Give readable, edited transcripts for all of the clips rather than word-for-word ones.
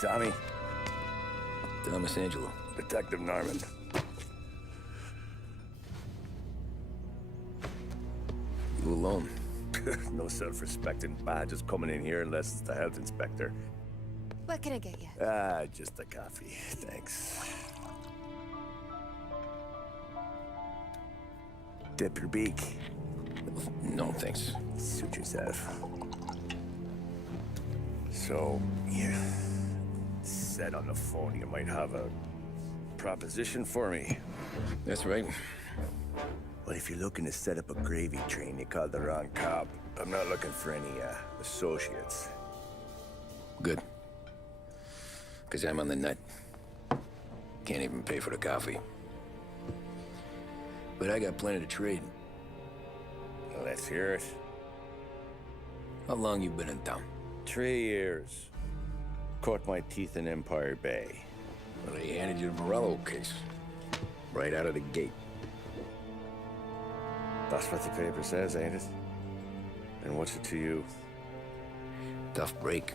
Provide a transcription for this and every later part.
Tommy? Thomas Angelo. Detective Norman. You alone? No self-respecting badges coming in here unless it's the health inspector. What can I get you? Just a coffee, thanks. Dip your beak. No, thanks. Suit yourself. So, you said on the phone you might have a proposition for me. That's right. Well, if you're looking to set up a gravy train, you called the wrong cop. I'm not looking for any, associates. Good. Because I'm on the nut. Can't even pay for the coffee. But I got plenty to trade. Well, let's hear it. How long you been in town? 3 years. Caught my teeth in Empire Bay. Well, they handed you the Morello case. Right out of the gate. That's what the paper says, ain't it? And what's it to you? Tough break.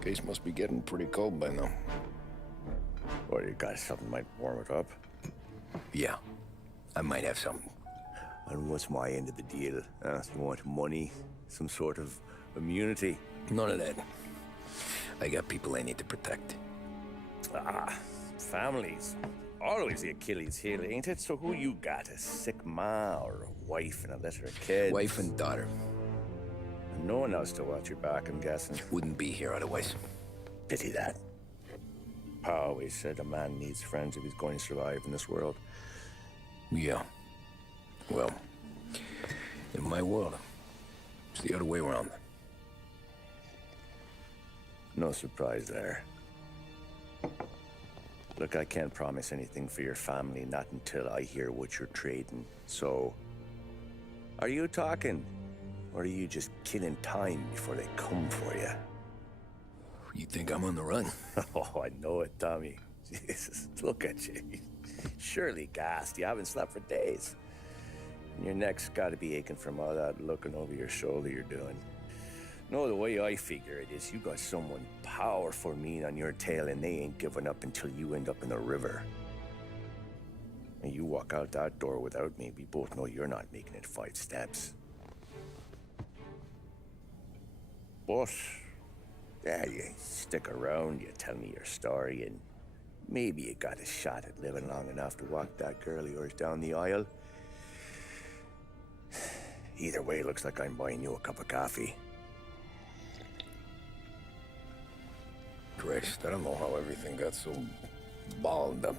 Case must be getting pretty cold by now. Or you got something might warm it up? Yeah, I might have something. And what's my end of the deal? You want money? Some sort of immunity? None of that. I got people I need to protect. Families. Always the Achilles heel, ain't it? So who you got? A sick ma or a wife and a litter of kids? Wife and daughter. And no one else to watch your back, I'm guessing. Wouldn't be here otherwise. Pity that. Pa always said a man needs friends if he's going to survive in this world. Yeah. Well, in my world, it's the other way around. No surprise there. Look, I can't promise anything for your family, not until I hear what you're trading. So, are you talking? Or are you just killing time before they come for you? You think I'm on the run? Oh, I know it, Tommy. Jesus, look at you. Surely gassed. You haven't slept for days. And your neck's got to be aching from all that looking over your shoulder you're doing. No, the way I figure it is you got someone powerful mean on your tail and they ain't giving up until you end up in the river. And you walk out that door without me, we both know you're not making it 5 steps. But, yeah, you stick around, you tell me your story, and maybe you got a shot at living long enough to walk that girl of yours down the aisle. Either way, looks like I'm buying you a cup of coffee. Christ, I don't know how everything got so balled up.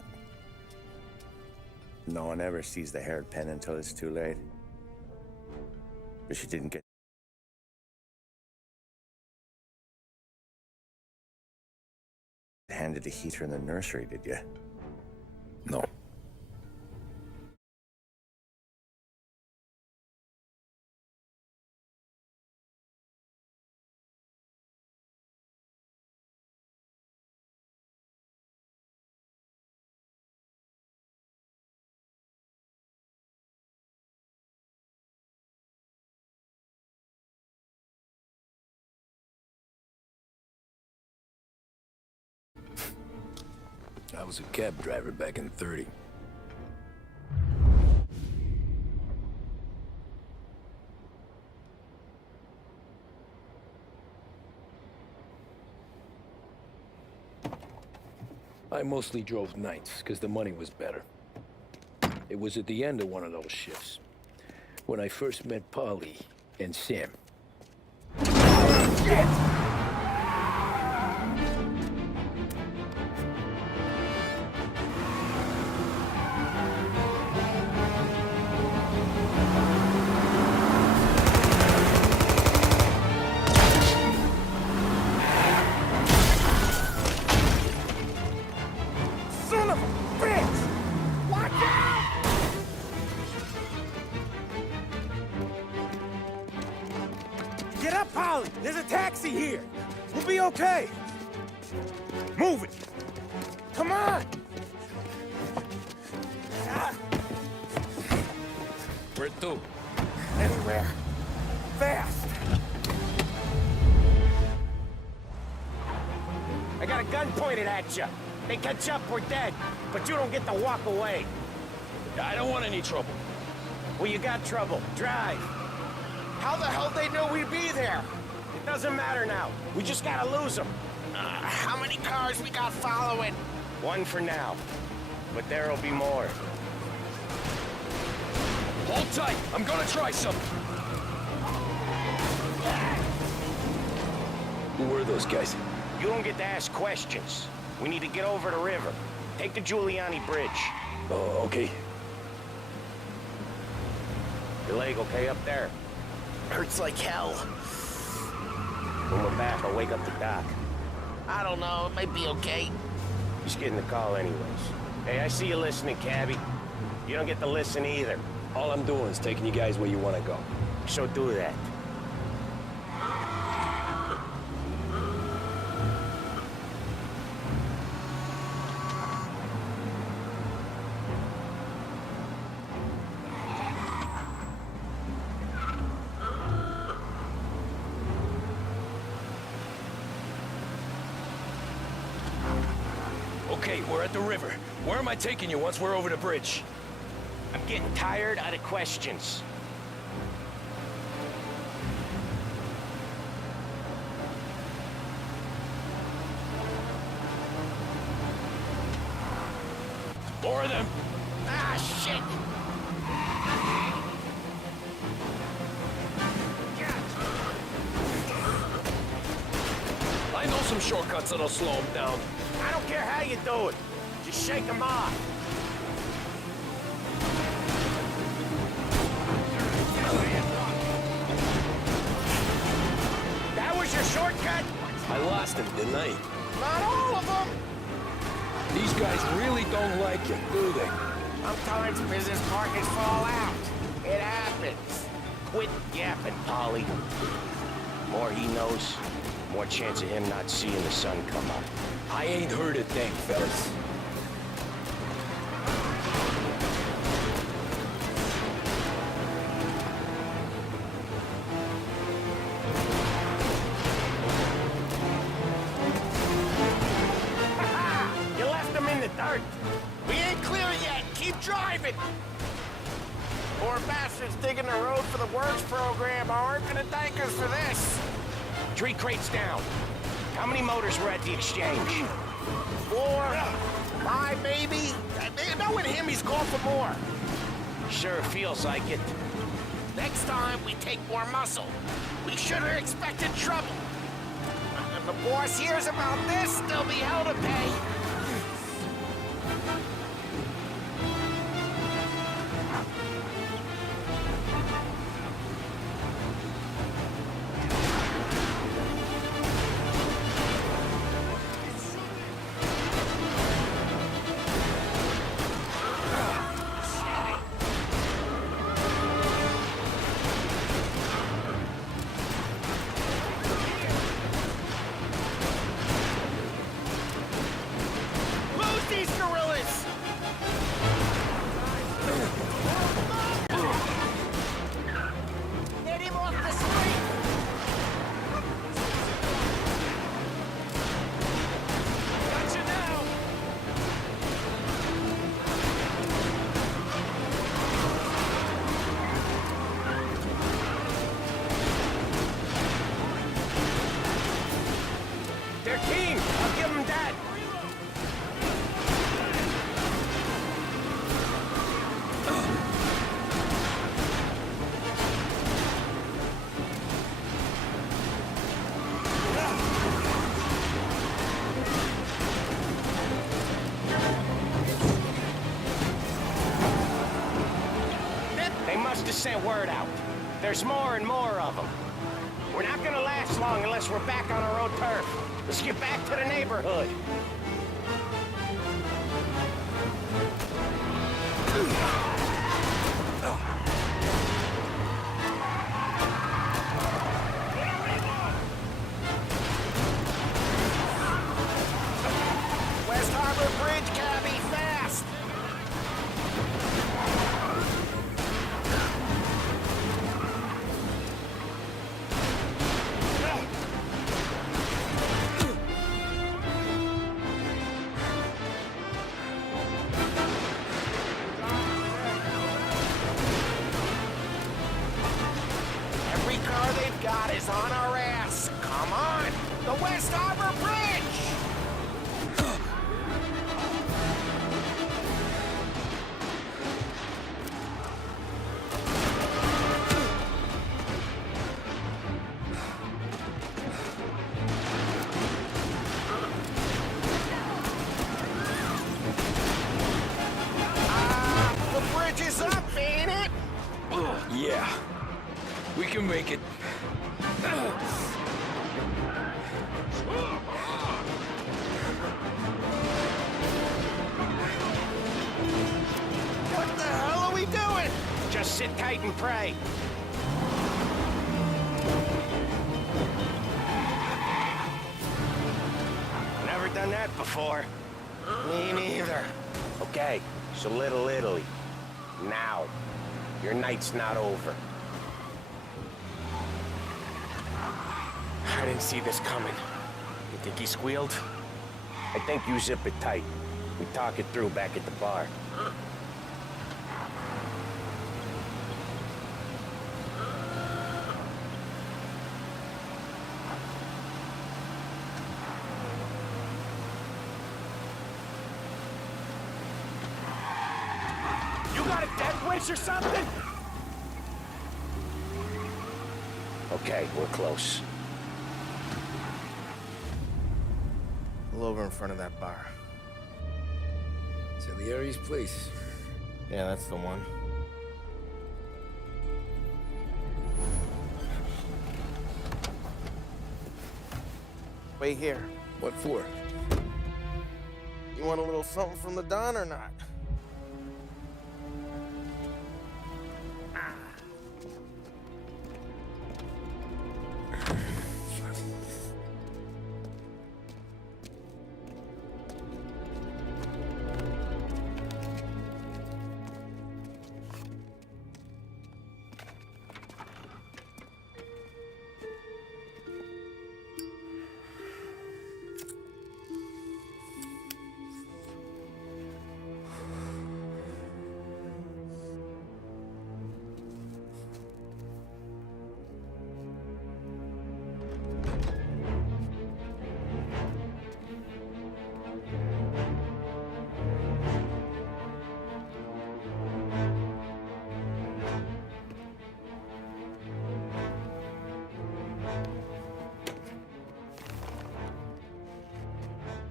No one ever sees the haired pen until it's too late. But she didn't get handed a heater in the nursery, did you? No. I was a cab driver back in '30. I mostly drove nights, because the money was better. It was at the end of one of those shifts, when I first met Polly and Sam. Shit! Get up, Polly! There's a taxi here! We'll be okay! Move it! Come on! Where to? Anywhere. Fast! gun pointed at you. They catch up, we're dead. But you don't get to walk away. I don't want any trouble. Well, you got trouble. Drive. How the hell they know we'd be there? It doesn't matter now. We just gotta lose them. How many cars we got following? One for now. But there'll be more. Hold tight. I'm gonna try something. Who were those guys? You don't get to ask questions. We need to get over the river. Take the Giuliani Bridge. Oh, okay. Your leg okay up there? Hurts like hell. When we're back, I'll wake up the doc. I don't know, it might be okay. Just getting the call anyways. Hey, I see you listening, cabbie. You don't get to listen either. All I'm doing is taking you guys where you want to go. So do that. Okay, we're at the river. Where am I taking you once we're over the bridge? I'm getting tired of the questions. More of them. Ah, shit! I know some shortcuts that'll slow them down. I don't care how you do it. Just shake them off. That was your shortcut? I lost him, didn't I? Not all of them! These guys really don't like you, do they? Sometimes business partners fall out. It happens. Quit yapping, Polly. More he knows, more chance of him not seeing the sun come up. I ain't heard a thing, fellas. You left him in the dirt. We ain't clear yet. Keep driving. Poor bastards digging the road for the works program aren't gonna thank us for this. 3 crates down. How many motors were at the exchange? 4, 5 maybe. Knowing him, he's called for more. Sure feels like it. Next time, we take more muscle. We should have expected trouble. If the boss hears about this, there'll be hell to pay. Lose these gorillas! Get him off the street! Gotcha now! They're keen. I'll give them that. They must have sent word out. There's more and more of them. We're not gonna last long unless we're back on our own turf. Let's get back to the neighborhood. West Harbor Bridge, cabbie, fast! squad is on our ass. Come on, the West Harbor Bridge! The bridge is up, ain't it? Yeah. We can make it. What the hell are we doing? Just sit tight and pray. Never done that before. Me neither. Okay, so Little Italy. Now. Your night's not over. I didn't see this coming. You think he squealed? I think you zip it tight. We talk it through back at the bar. You got a death wish or something? Okay, we're close. Pull over in front of that bar. Salieri's place. Yeah, that's the one. Wait here. What for? You want a little something from the Don or not?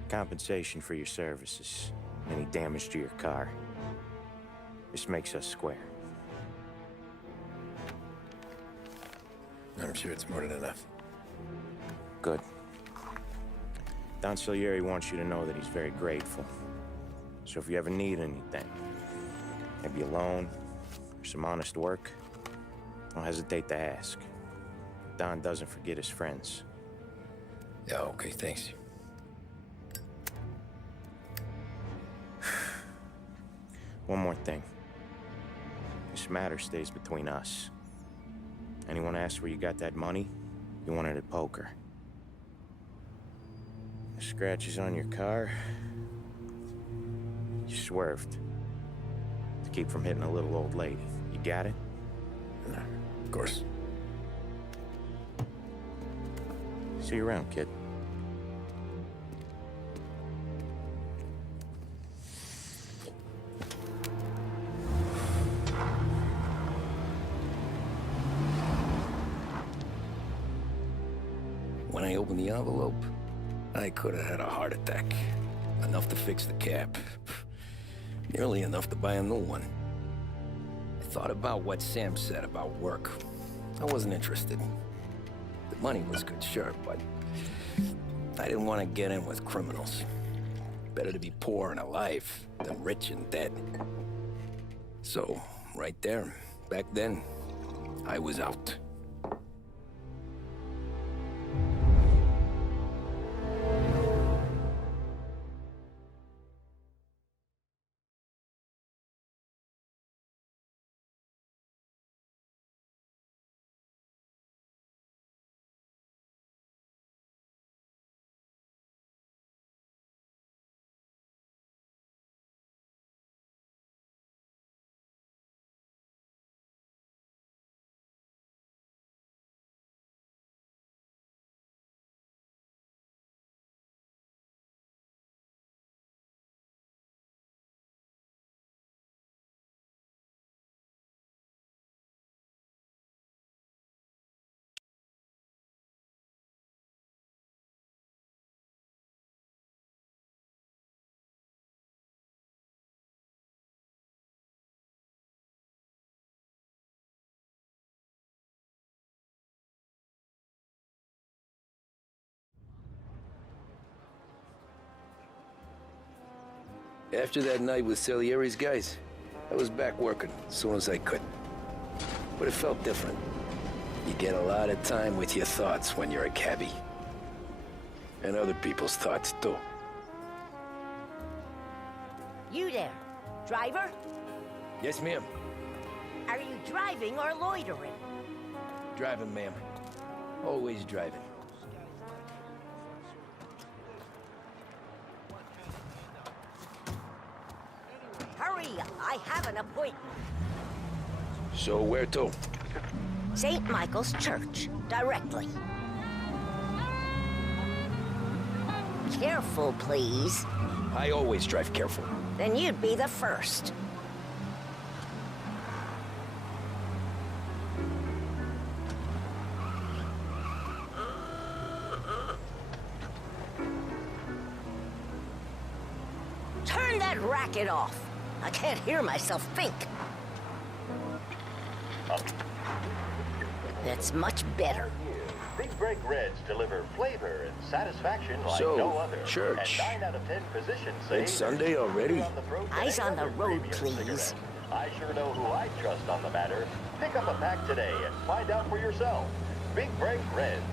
Compensation for your services. Any damage to your car. This makes us square. I'm sure it's more than enough. Good. Don Salieri wants you to know that he's very grateful. So if you ever need anything, maybe a loan or some honest work, don't hesitate to ask. Don doesn't forget his friends. Yeah, okay, thanks. One more thing. This matter stays between us. Anyone asks where you got that money, you won it at poker. The scratches on your car, you swerved. To keep from hitting a little old lady. You got it? Of course. See you around, kid. When I opened the envelope, I could have had a heart attack. Enough to fix the cap. Nearly enough to buy a new one. I thought about what Sam said about work. I wasn't interested. The money was good, sure, but I didn't want to get in with criminals. Better to be poor and alive than rich and dead. So, right there, back then, I was out. After that night with Salieri's guys, I was back working as soon as I could. But it felt different. You get a lot of time with your thoughts when you're a cabbie. And other people's thoughts, too. You there, driver? Yes, ma'am. Are you driving or loitering? Driving, ma'am. Always driving. Hurry, I have an appointment. So where to? St. Michael's Church, directly. Careful, please. I always drive careful. Then you'd be the first. Turn that racket off. I can't hear myself think. That's much better. Big Break Reds deliver flavor and satisfaction like So, no other. church. And 9 out of 10 physicians say It's Sunday already? Eyes on the road, please. Cigarette. I sure know who I trust on the matter. Pick up a pack today and find out for yourself. Big Break Reds.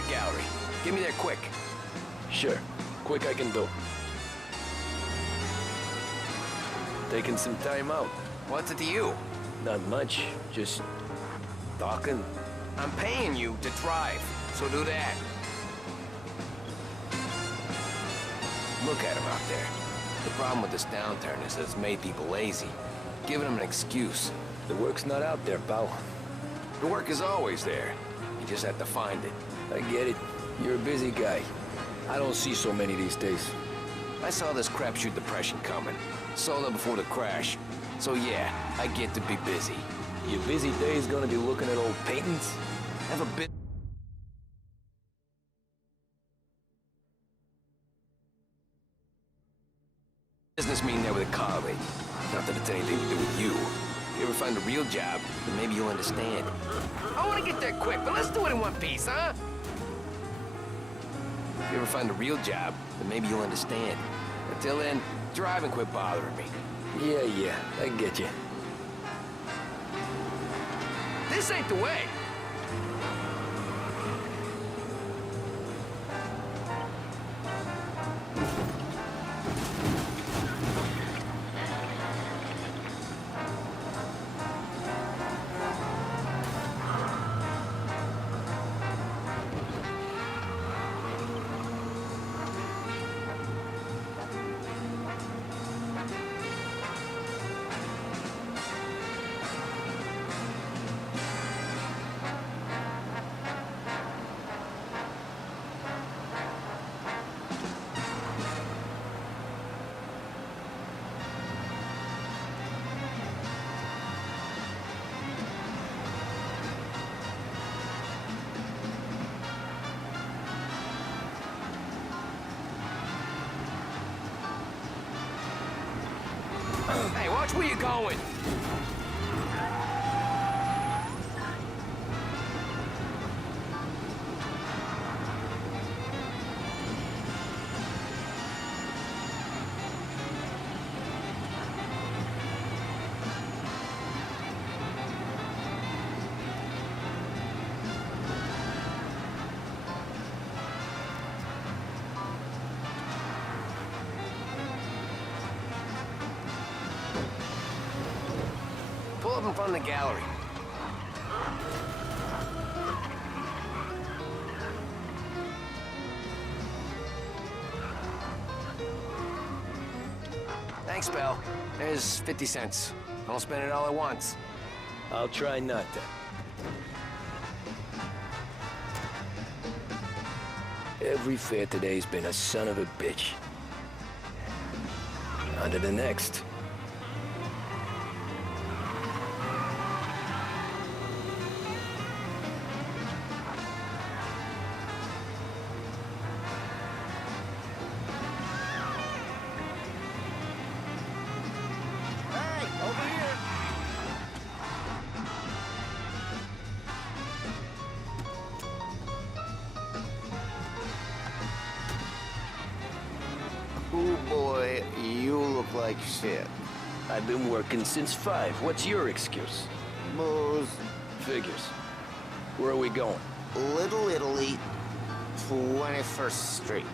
art gallery. Get me there quick. Sure. Quick I can do. Taking some time out. What's it to you? Not much. Just talking. I'm paying you to drive, so do that. Look at him out there. The problem with this downturn is that it's made people lazy. Giving them an excuse. The work's not out there, pal. The work is always there. You just have to find it. I get it. You're a busy guy. I don't see so many these days. I saw this crapshoot depression coming. Sold it before the crash. So yeah, I get to be busy. Your busy day's gonna be looking at old paintings? Have a bit... business meeting there with a colleague. Not that it's anything to do with you. If you ever find a real job, then maybe you'll understand. I want to get there quick, but let's do it in one piece, huh? If you ever find a real job, then maybe you'll understand. Until then, drive and quit bothering me. Yeah, I get you. This ain't the way. Hey, watch where you're going! Pull up in front of the gallery. Thanks, pal. There's 50 cents. Don't spend it all at once. I'll try not to. Every fare today's been a son of a bitch. On to the next. Oh boy, you look like shit. I've been working since 5. What's your excuse? Booze. Figures. Where are we going? Little Italy, 21st Street.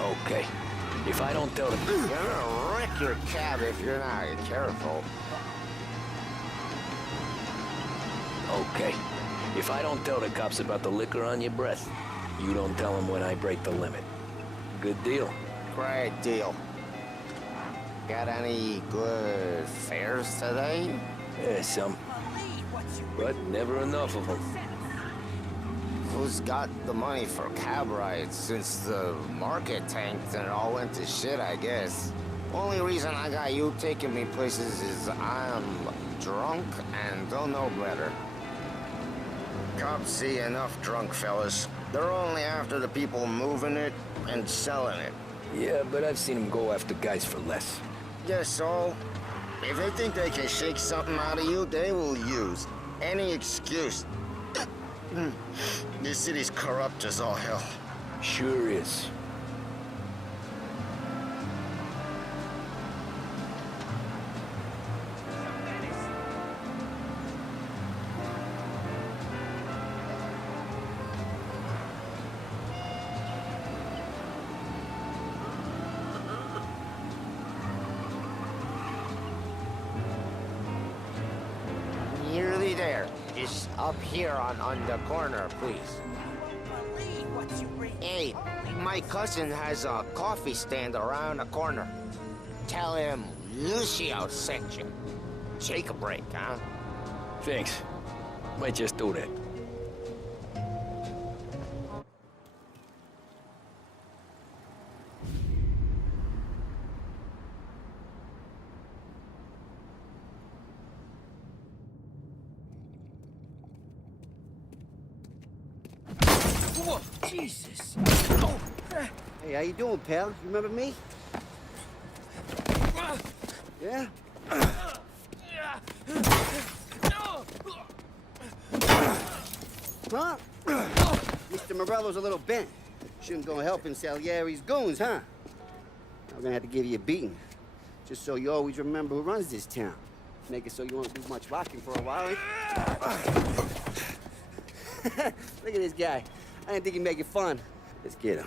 Okay. If I don't tell the... You're gonna wreck your cab if you're not careful. Okay. If I don't tell the cops about the liquor on your breath, you don't tell them when I break the limit. Good deal. Great deal. Got any good fares today? Yeah, some. But never enough of them. Who's got the money for cab rides since the market tanked and it all went to shit, I guess? Only reason I got you taking me places is I'm drunk and don't know better. Cops see enough drunk fellas. They're only after the people moving it and selling it. Yeah, but I've seen them go after guys for less. Yes, so? If they think they can shake something out of you, they will use any excuse. This city's corrupt as all hell. Sure is. Just up here on the corner, please. Hey, my cousin has a coffee stand around the corner. Tell him Lucio sent you. Take a break, huh? Thanks. Might just do that. Whoa, Jesus. Oh. Hey, how you doing, pal? You remember me? Yeah? Huh? Mr. Morello's a little bent. Shouldn't go helping Salieri's goons, huh? I'm gonna have to give you a beating. Just so you always remember who runs this town. Make it so you won't do much rocking for a while. Look at this guy. I didn't think he'd make it fun. Let's get him.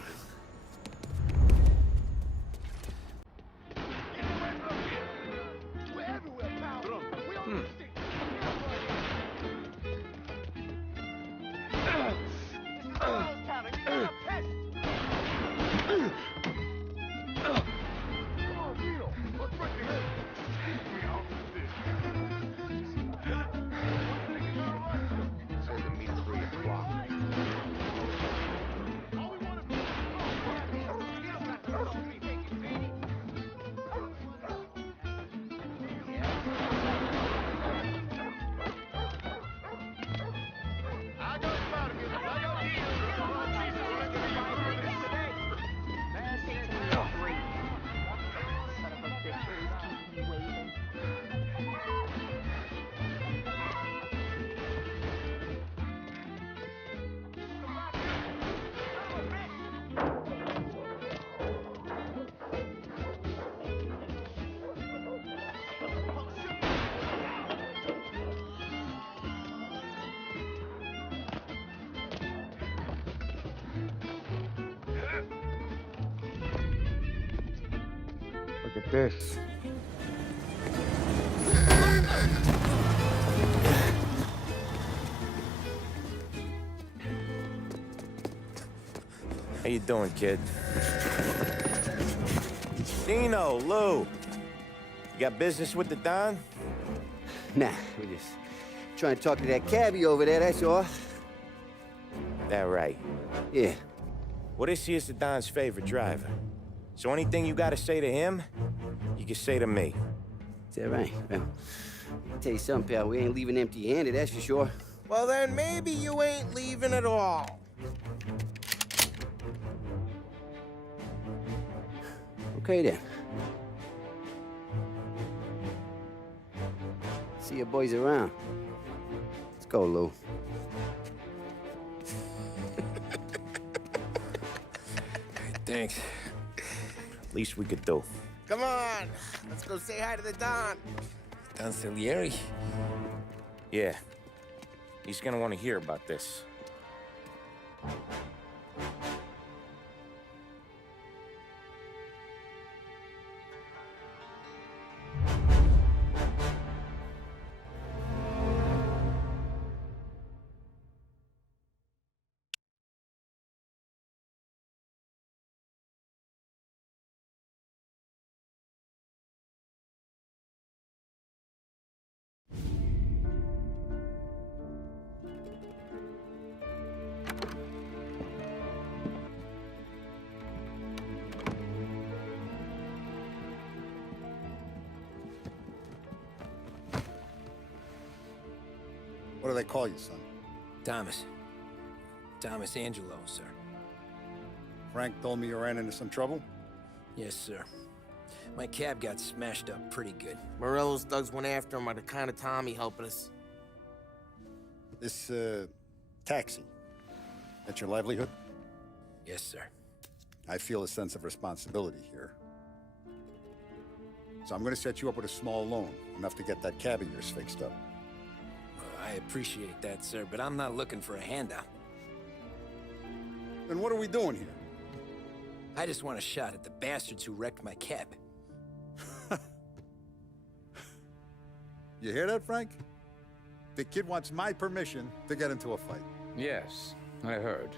Look at this. How you doing, kid? Dino, Lou. You got business with the Don? Nah, we're just trying to talk to that cabbie over there, that's all. That right. Yeah. Well, this here's the Don's favorite driver. So anything you gotta say to him, you can say to me. Is that right? Well, I'll tell you something, pal. We ain't leaving empty-handed, that's for sure. Well, then maybe you ain't leaving at all. Okay, then. See your boys around. Let's go, Lou. Thanks. Least we could do. Come on, let's go say hi to the Don. Don Salieri? Yeah. He's gonna want to hear about this. What do they call you, son? Thomas. Thomas Angelo, sir. Frank told me you ran into some trouble? Yes, sir. My cab got smashed up pretty good. Morello's thugs went after him by the kind of Tommy helping us. This, taxi, that's your livelihood? Yes, sir. I feel a sense of responsibility here. So I'm gonna set you up with a small loan, enough to get that cab of yours fixed up. I appreciate that, sir, but I'm not looking for a handout. Then what are we doing here? I just want a shot at the bastards who wrecked my cab. You hear that, Frank? The kid wants my permission to get into a fight. Yes, I heard.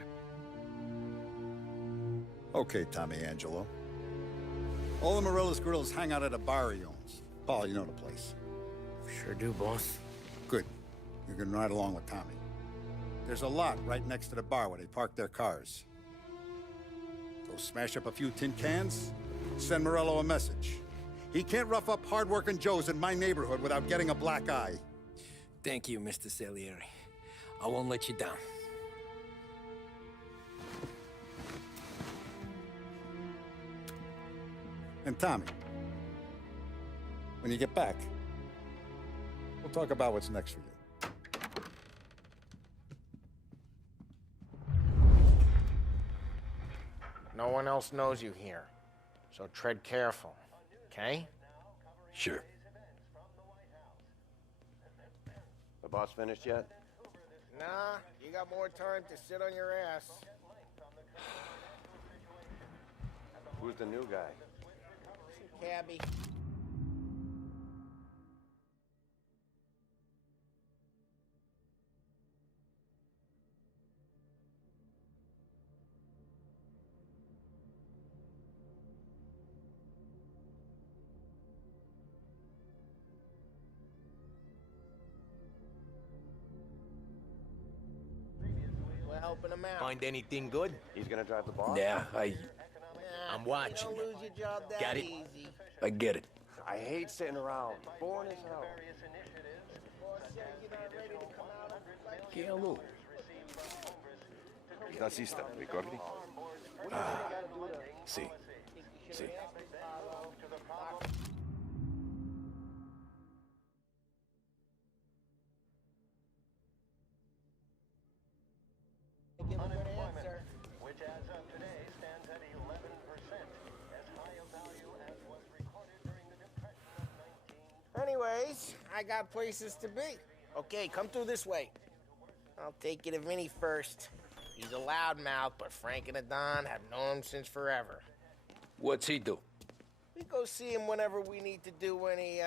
Okay, Tommy Angelo. All the Morello's girls hang out at a bar he owns. Paul, you know the place. Sure do, boss. Good. You can ride along with Tommy. There's a lot right next to the bar where they park their cars. Go smash up a few tin cans, send Morello a message. He can't rough up hard-working Joes in my neighborhood without getting a black eye. Thank you, Mr. Salieri. I won't let you down. And Tommy, when you get back, we'll talk about what's next for you. No one else knows you here, so tread careful, okay? Sure. The boss finished yet? Nah, you got more time to sit on your ass. Who's the new guy? Cabby. We're helping him out. Find anything good? He's gonna drive the boss? Yeah, I'm watching. You don't lose your job that Got it. easy. I get it. I hate sitting around. Boring as hell. Che allora? Nazista, ricordi? Sì. Sì. Unemployment, which as of today stands at 11%, as high a value as was recorded during the Depression of 19... Anyways, I got places to be. Okay, come through this way. I'll take you to Vinny first. He's a loudmouth, but Frank and the Don have known him since forever. What's he do? We go see him whenever we need to do any,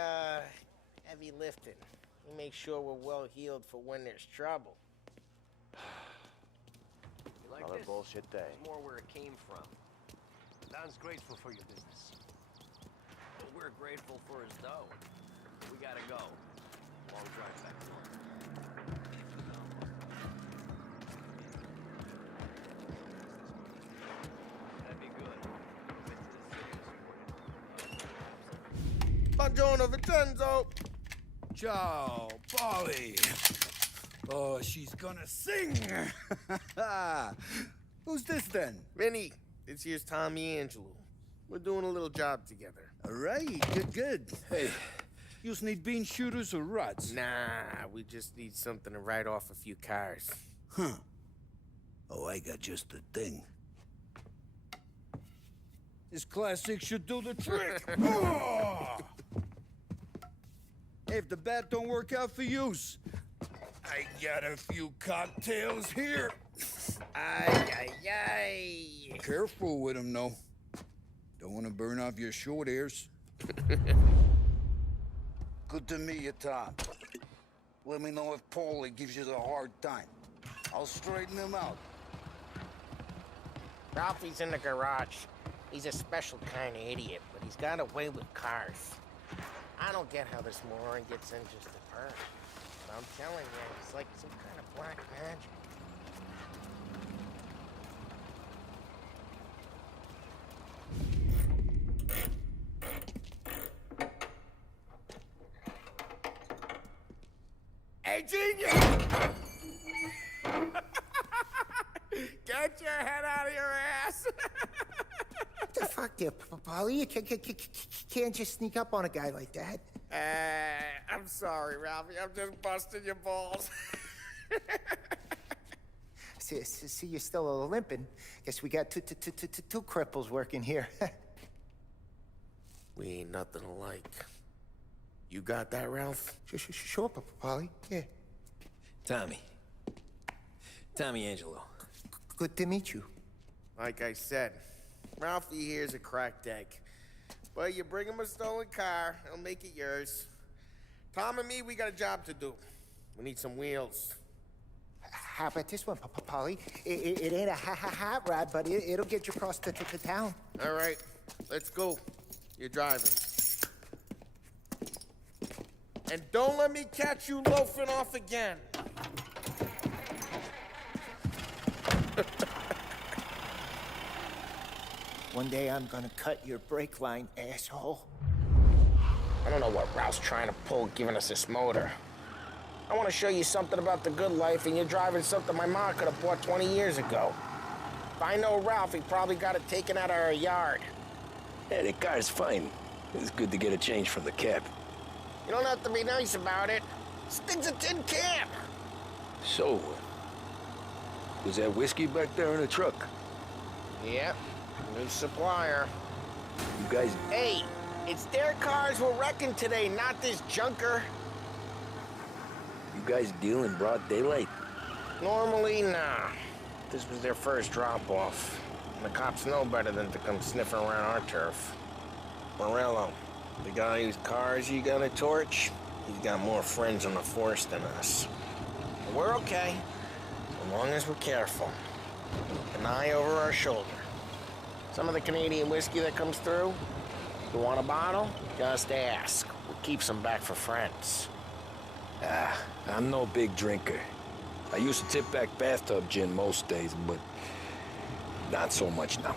heavy lifting. He makes sure we're well healed for when there's trouble. You like Another this? bullshit day. It's more where it came from. Don's grateful for your business. But we're grateful for his dough. We gotta go. Long drive back home. That'd be good. Buongiorno, Vincenzo! Ciao, Polly. Oh, she's gonna sing. Who's this then? Vinny, this here's Tommy Angelo. We're doing a little job together. All right, good. Hey, you need bean shooters or rods? Nah, we just need something to write off a few cars. Huh. Oh, I got just the thing. This classic should do the trick. Oh! Hey, if the bat don't work out for yous, I got a few cocktails here. Ay, ay, ay. Careful with them, though. Don't want to burn off your short hairs. Good to meet you, Tom. Let me know if Paulie gives you the hard time. I'll straighten him out. Ralphie's in the garage. He's a special kind of idiot, but he's got a way with cars. I don't get how this moron gets in just a perk. But I'm telling you, it's like some kind of black magic. Hey, genius! Get your head out of your ass! What the fuck there, Polly? You can't just sneak up on a guy like that. I'm sorry, Ralphie. I'm just busting your balls. See, you're still limping. Guess we got two cripples working here. We ain't nothing alike. You got that, Ralph? Sure, Polly. Yeah. Tommy Angelo. Good to meet you. Like I said, Ralphie here's a cracked egg. But you bring him a stolen car, he'll make it yours. Tom and me, we got a job to do. We need some wheels. How about this one, Polly? It ain't a hot rod, but it'll get you across to town. All right, let's go. You're driving. And don't let me catch you loafing off again. One day I'm gonna cut your brake line, asshole. I don't know what Ralph's trying to pull giving us this motor. I want to show you something about the good life, and you're driving something my mom could have bought 20 years ago. If I know Ralph, he probably got it taken out of our yard. Yeah, the car's fine. It's good to get a change from the cab. You don't have to be nice about it. This thing's a tin can. So, was that whiskey back there in the truck? Yep, new supplier. You guys... Hey, it's their cars we're wrecking today, not this junker. You guys deal in broad daylight? Normally, nah. This was their first drop-off. And the cops know better than to come sniffing around our turf. Morello, the guy whose cars you got a torch, he's got more friends on the force than us. But we're okay, as long as we're careful. An eye over our shoulder. Some of the Canadian whiskey that comes through, you want a bottle? Just ask. We keep some back for friends. I'm no big drinker. I used to tip back bathtub gin most days, but not so much now.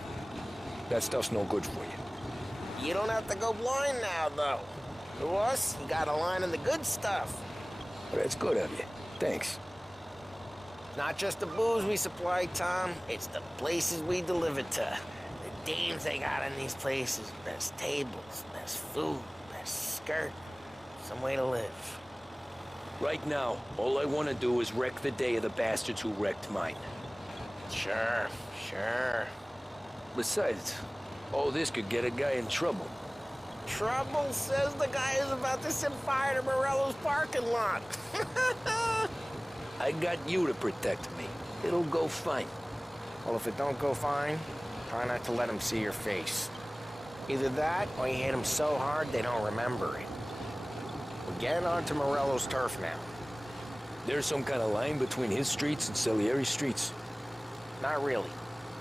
That stuff's no good for you. You don't have to go blind now, though. To us, you got a line of the good stuff. Well, that's good of you. Thanks. Not just the booze we supply, Tom. It's the places we deliver to. The dames they got in these places. Best tables, best food, best skirt. Some way to live. Right now, all I want to do is wreck the day of the bastards who wrecked mine. Sure. Besides, all this could get a guy in trouble. Trouble, says the guy who's about to set fire to Morello's parking lot. I got you to protect me. It'll go fine. Well, if it don't go fine, try not to let them see your face. Either that, or you hit them so hard they don't remember it. We're getting onto Morello's turf now. There's some kind of line between his streets and Salieri's streets? Not really.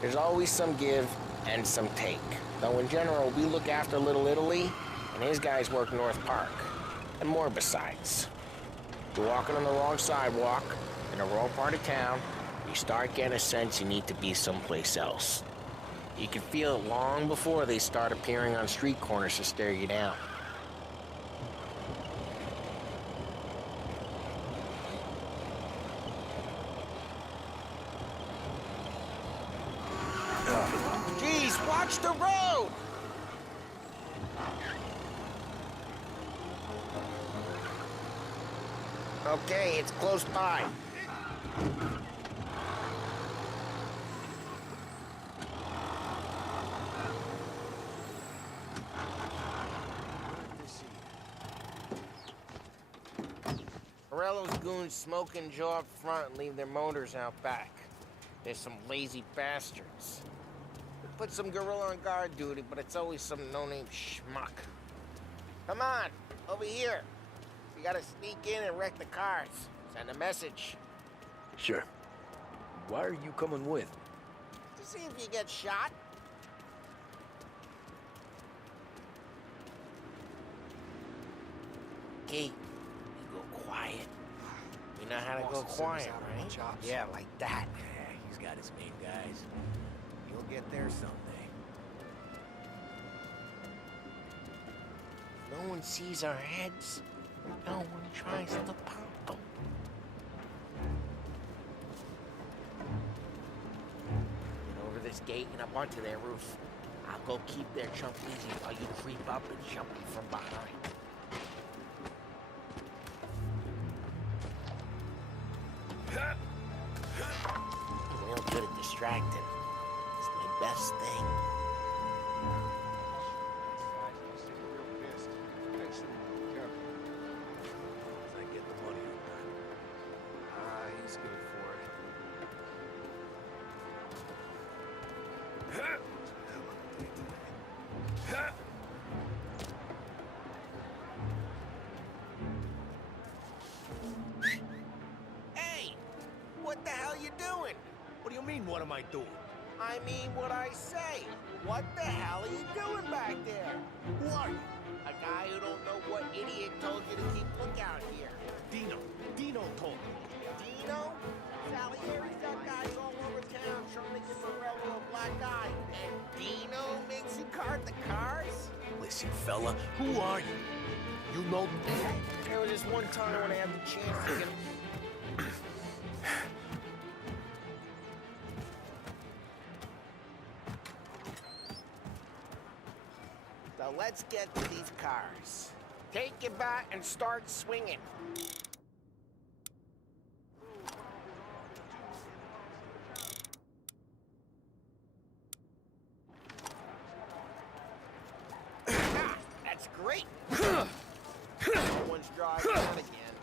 There's always some give and some take. Though in general, we look after Little Italy, and his guys work North Park. And more besides. You're walking on the wrong sidewalk, in the wrong part of town, you start getting a sense you need to be someplace else. You can feel it long before they start appearing on street corners to stare you down. Jeez, watch the road! Okay, it's close by. Morello's goons smoke and jaw up front and leave their motors out back. There's some lazy bastards. We put some gorilla on guard duty, but it's always some no-name schmuck. Come on, over here. We gotta sneak in and wreck the cars. Send a message. Sure. Why are you coming with? To see if you get shot. Okay, you go quiet. You know how to go quiet, right? Yeah, like that. Yeah, he's got his main guys. You'll get there someday. No one sees our heads. No one tries to pop them. Get over this gate and up onto their roof. I'll go keep their chump easy while you creep up and jump me from behind. Real good at distracting. It's my best thing. He's good for it. you doing? What do you mean, what am I doing? I mean what I say. What the hell are you doing back there? Who are you? A guy who don't know what idiot told you to keep lookout here. Dino told me. Dino? Salieri's got guys all over town trying to get Morello a black eye. And Dino makes you cart the cars? Listen, fella, who are you? You know... There was this one time when I had the chance to get... So let's get to these cars. Take your bat and start swinging. That's great. No one's driving out again.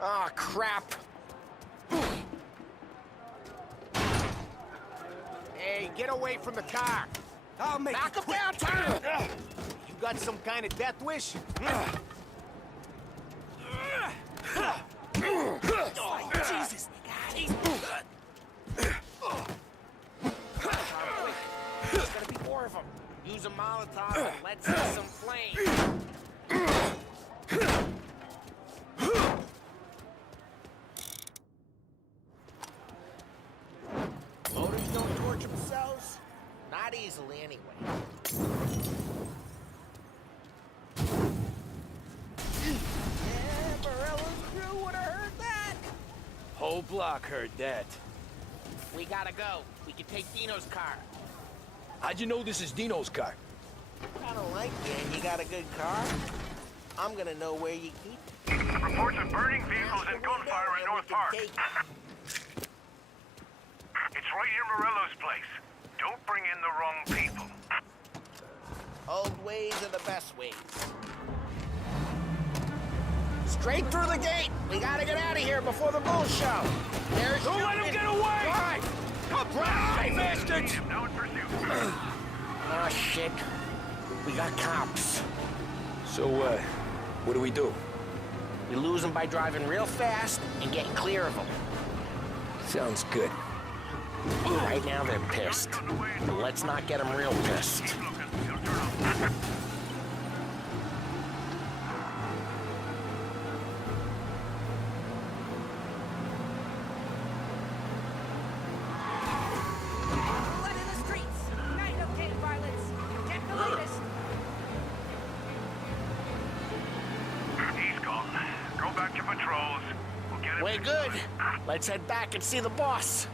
Ah, crap. Hey, get away from the car. I'll make Knock it him down, Tom! You got some kind of death wish? Jesus! There's gonna be more of them. Use a Molotov and let's see some flame. Motors don't torch themselves? Not easily, anyway. Yeah, Morello's crew would have heard that. Whole block heard that. We gotta go. We can take Dino's car. How'd you know this is Dino's car? I don't like you, and you got a good car. I'm gonna know where you keep it. Reports of burning vehicles and gunfire in North Park. It's right near Morello's place. Don't bring in the wrong people. Old ways are the best ways. Straight through the gate. We gotta get out of here before the bull show. There's Don't let him get away! Drive! Drive, bastards! Now in pursuit. Oh, shit. We got cops. So, what do we do? We lose them by driving real fast and getting clear of them. Sounds good. Right now they're pissed. But let's not get them real pissed. Blood in the streets. Night of gang violence. Get the latest. He's gone. Go back to patrols. We'll get him. Way good. Let's head back and see the boss.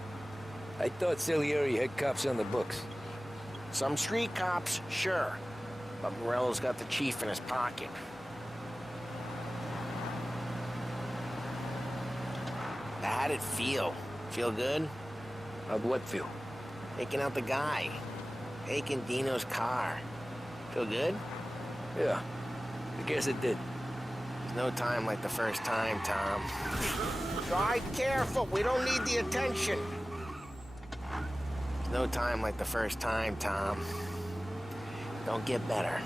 I thought Salieri had cops on the books. Some street cops, sure. But Morello's got the chief in his pocket. How'd it feel? Feel good? How'd what feel? Taking out the guy. Taking Dino's car. Feel good? Yeah, I guess it did. There's no time like the first time, Tom. Drive careful. We don't need the attention. There's no time like the first time, Tom. Don't get better.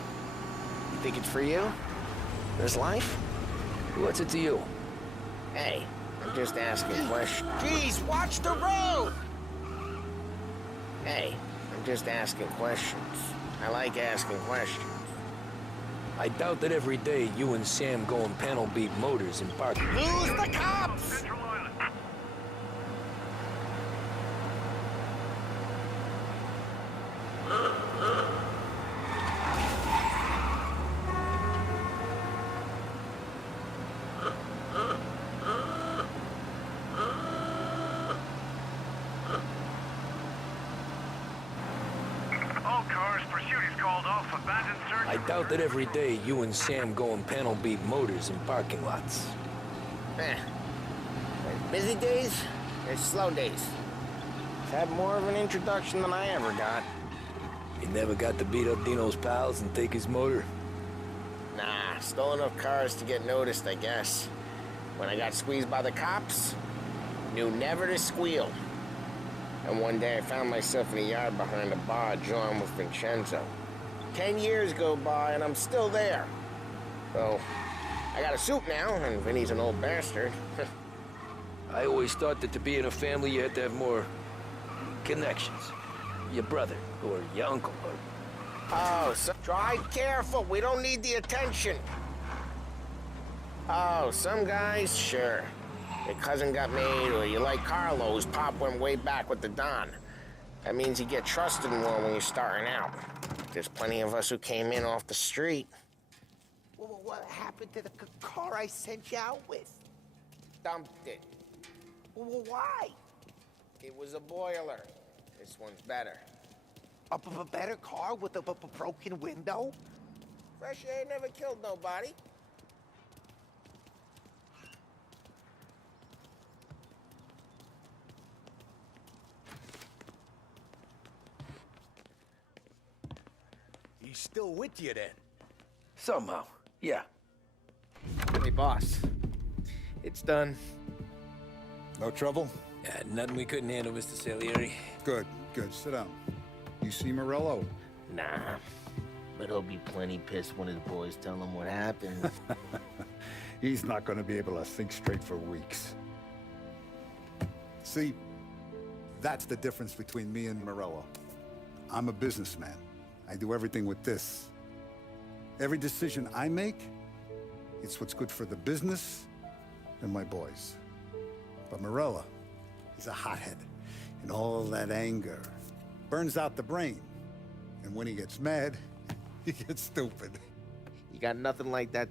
You think it's for you? This life? What's it to you? Hey, I'm just asking questions. Jeez, watch the road! Hey, I'm just asking questions. I like asking questions. I doubt that every day you and Sam go and panel beat motors in parking. Lose the cops! Central Island. All cars, pursuit is called off. Abandoned search. I doubt that every day you and Sam go and panel beat motors in parking lots. There's busy days, there's slow days. Had more of an introduction than I ever got. You never got to beat up Dino's pals and take his motor? Nah, stole enough cars to get noticed, I guess. When I got squeezed by the cops, knew never to squeal. And one day I found myself in a yard behind a bar drawing with Vincenzo. 10 years go by and I'm still there. So, I got a suit now, and Vinny's an old bastard. I always thought that to be in a family you had to have more connections. Your brother, or your uncle, or... Oh, so drive careful. We don't need the attention. Oh, some guys, sure. Your cousin got made, or you like Carlos, Pop went way back with the Don. That means you get trusted more when you're starting out. There's plenty of us who came in off the street. Well, what happened to the car I sent you out with? Dumped it. Well, why? It was a boiler. This one's better. A better car with a broken window? Fresh air never killed nobody. He's still with you then? Somehow, yeah. Hey, boss. It's done. No trouble? Nothing we couldn't handle, Mr. Salieri. Good, good. Sit down. You see Morello? Nah. But he'll be plenty pissed when his boys tell him what happened. He's not going to be able to think straight for weeks. See, that's the difference between me and Morello. I'm a businessman. I do everything with this. Every decision I make, it's what's good for the business and my boys. But Morello, he's a hothead. And all that anger burns out the brain. And when he gets mad, he gets stupid. You got nothing like that